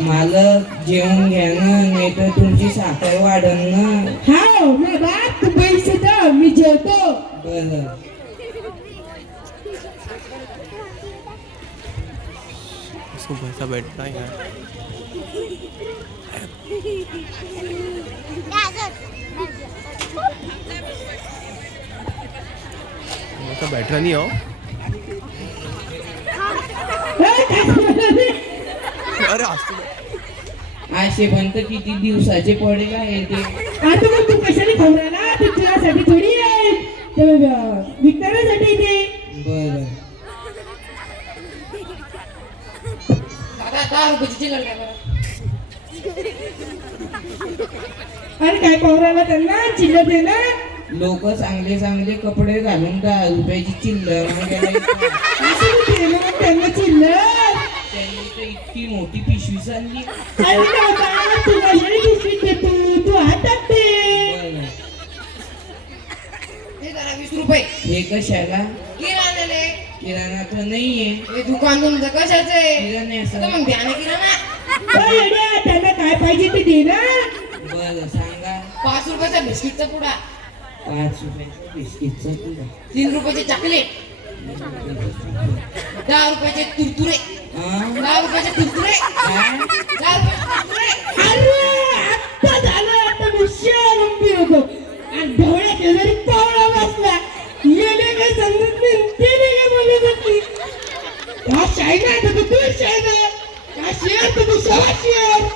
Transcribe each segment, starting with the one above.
मालक जेवण घ्या ना, नाही तर तुमची साखर वाढन ना. हा बाबा तू पैसे दे मी जेवतो. बरं. इसको पैसा बैठता है यार. ऐसा बैठ रहा नहीं हो. अरे आज असे पण तर किती दिवसाचे पडेल आहे ते. आता मग तू कशाने खाऊ राहिला? ते तुझ्यासाठी थोडी आहे, ते विकणाऱ्यासाठी ते. बरं. दादा 10 रुपयाची चिल्लर द्या बरं. अरे काय खाऊ राहिला त्यांना चिल्लर दे ना. लोक चांगले चांगले कपडे घालून 10 रुपयाची चिल्लर मागायला असं दे ना त्यांना चिल्लर. त्यांनी तर इतकी मोठी पिशवी चालली. अरे बाबा तू कशाने पिशवीत देतो? तू हातात दे. बरं. हे जरा 20 रुपये हे कशाला? किराण्याले. किराणा तर नाहीये. हे दुकान तुमचं कशाचं आहे? किराण्याचं. तर मग द्या ना किराणा. अरे येड्या, त्यांना काय पाहिजे ते दे ना. बरं सांगा. 5 रुपयाचा बिस्किटचा पुडा, 5 रुपयाचं बिस्किटचा पुडा. 3 रुपयाचे चॉकलेट, 10 रुपयाचे तुरतुरे, हा? 10 रुपयाचे तुरतुरे, काय? 10 रुपयाचे तुरतुरे. अरे आत्ता झालं, आता मी शेरंबी होतो आणि ढवळ्या शेजारी पावळा बसला. येणे काय समजत नाही, ते नाही काय बोलत होती. हा शायना तर तू शायना, हा शेर तर तू सवा शेर.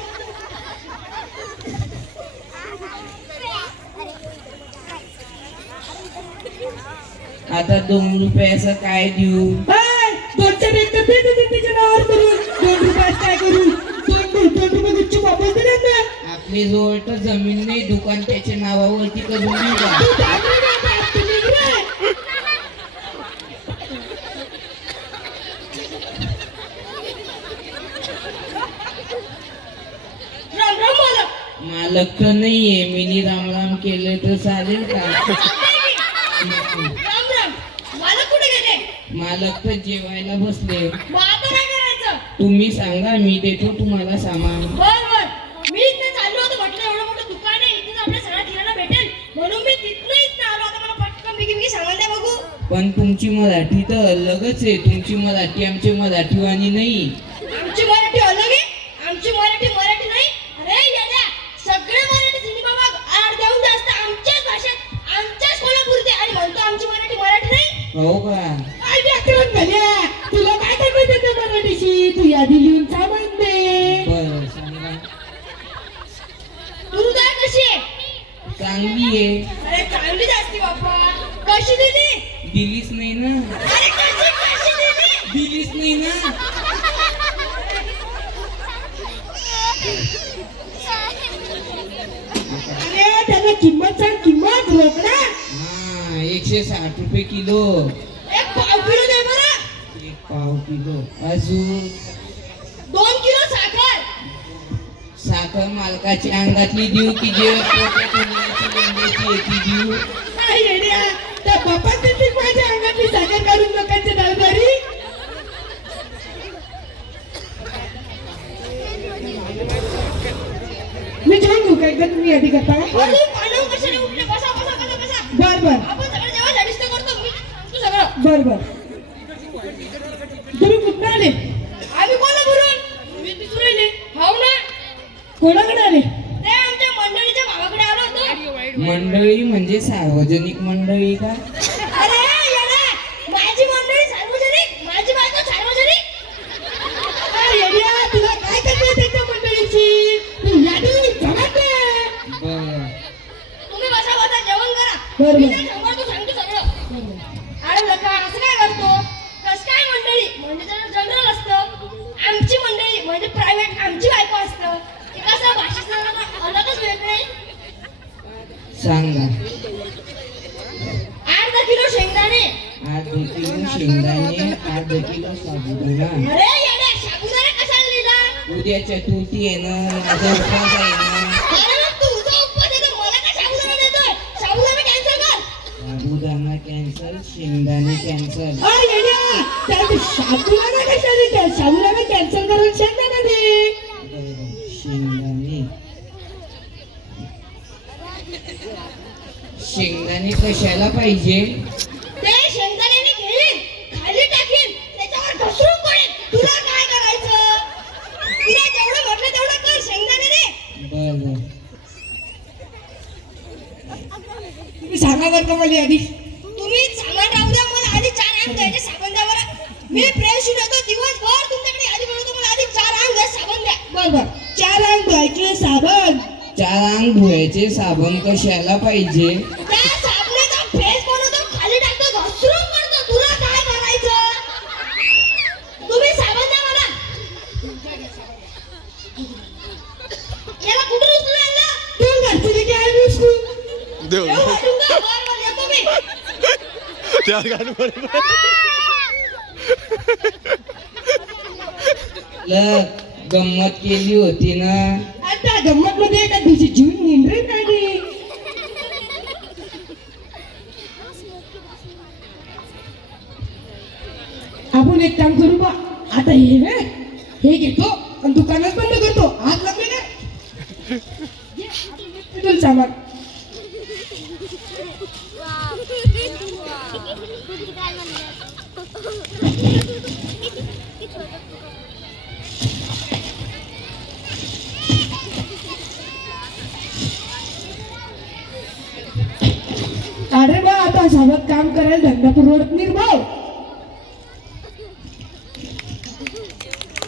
आता 2 रुपयाचं काय देऊ? हाय, दोनच्या एक तर दे तिच्या नावावर करून. 2 रुपयात काय करू? 2 रुपये गुच्छ वापस दिले ना. आपली जवळ तर जमीन नाही, दुकान त्याच्या नावावरती करून देऊ का? तू दाबली ना आता, तू निघ रे. राम राम मालक. मालक तर नाहीये. मिनी रामराम केले तर चालेल का? राम राम. मालक कुठे गेले? मालक तर जेवायला बसले. मग आता काय करायचं? तुम्ही सांगा, मी देतो तुम्हाला सामान. बर मी इथनं चाललो होतो, म्हटलं एवढं मोठं दुकान आहे, इथं आपल्या सगळ्या किराणा भेटेल म्हणून मी इथनं आलो. आता मला पटकन बिगी सामान द्या बघू. पण तुमची मराठी तर अलगच आहे. तुमची मराठी आमची मराठीवाणी नाही. आमची मराठी अलग आहे, आमची मराठी मराठी नाही. अरे येड्या, सगळे मराठी सिनेमा बघ अर्ध्याहून जास्त आमच्याच भाषेत, आमच्याच कोल्हापूरचे, आणि म्हणतो आमची मराठी मराठी नाही. हो का? काय व्याकरण भल्या, तुला काय करायचं येते मराठीशी? तू यादी लिहून सामान दे. बरं सांगा. तुझी काय कशी आहे? चांगली आहे. अरे चांगली जास्ती बाप्पा. कशी दिली? दिलीच नाही ना. अरे कशी कशी दिली? दिलीच नाही ना. अरे त्याला किंमत सांग, किंमत रोकडा. हा 160 रुपये किलो. एक पाव किलो दे बरं. 1 पाव किलो. अजून 2 किलो साखर. साखर मालकाची अंगातली देऊ की जे पोटातून यायची लेंड्याची येते देऊ? काय येड्या, त्या बापात देते माझ्या अंगातली साखर काढून लोकांच्या दालदारी. मी जेवण घेऊ का एकदा, तुम्ही यादी करता का? बर बर बर बर. तुम्ही कुठं आले? आम्ही कोल्हापूरहून. मी दुसरीले. हो ना. कोणाकडे आले? ते आमच्या मंडळीच्या भावाकडे आलो होतो. मंडळी म्हणजे सार्वजनिक मंडळी का? अरे येडा, माझी मंडळी सार्वजनिक, माझी बायको सार्वजनिक. अरे येड्या, तुला काय करायचं त्याच्या मंडळीची? तू यादी जमा दे. बरं. तुम्ही बसा जेवण करा. मी काय सांगतो सगळं. अरे लका असं काय करतो? कस काय मंडळी म्हणजे जनरल असतं, आमची मंडळी म्हणजे प्रायव्हेट आमची बायको असतं. ते कसं भाषेचं अलगच वेगळे. सांगा. अर्धा किलो शेंगदाणे. अर्धा किलो शेंगदाणे, अर्धा किलो साबुदाणा. अरे येड्या, साबुदाणा कशाला लिहिला? उद्या चतुर्थी आहे ना, माझा उपवास आहे ना. अरे मग तुझा उपवास आहे तर मला काय साबुदाणा देतोय? साबुदाणा कॅन्सल कर. साबुदाणा कॅन्सल, शेंगदाणे कॅन्सल. अरे येड्या, त्यात साबुदाणा कशाला लिहिला? साबुदाणा कॅन्सल करून शेंगदाणा दे. कशाला पाहिजे? ते शेंगदाण्याने घेईन, खाली टाकीन, त्याच्यावर घसरून पडेल. तुला काय करायचं? तुला जेवढं म्हटलं तेवढं कर, शेंगदाणे दे. बर तुम्ही सांगा बरं का मला आधी. तुम्ही सामान राहू द्या, मला आधी 4 अंग द्यायचे साबण द्या बरं. मी फ्रेश होऊन येतो दिवसभर तुमच्याकडे आधी बनवतो, मला आधी 4 अंग द्या साबण द्या. बरोबर 4 अंग धुवायचे साबण. 4 अंग धुवायचे साबण कशाला पाहिजे? त्या साबणाचा फेस बनवतो, खाली टाकतो, घसरून पडतो. तुला काय करायचं? तुम्ही साबण द्या मला. याला कुठून उचलून आणलं? तू घरची काय दिसतो? देव येऊ वाटून का? बरं, येतो मी. त्या गाणं बरोबर गंमत केली होती ना. आता गंमत मध्ये एका दिवशी जीव निंद्रे काढली. आपण एक काम करू बा, आता हे ना हे घेतो आणि दुकानच बंद करतो. हात लागले ना तुला सामान. अरे बा आता सोबत काम करायला धंदा परवडत नाही भाऊ.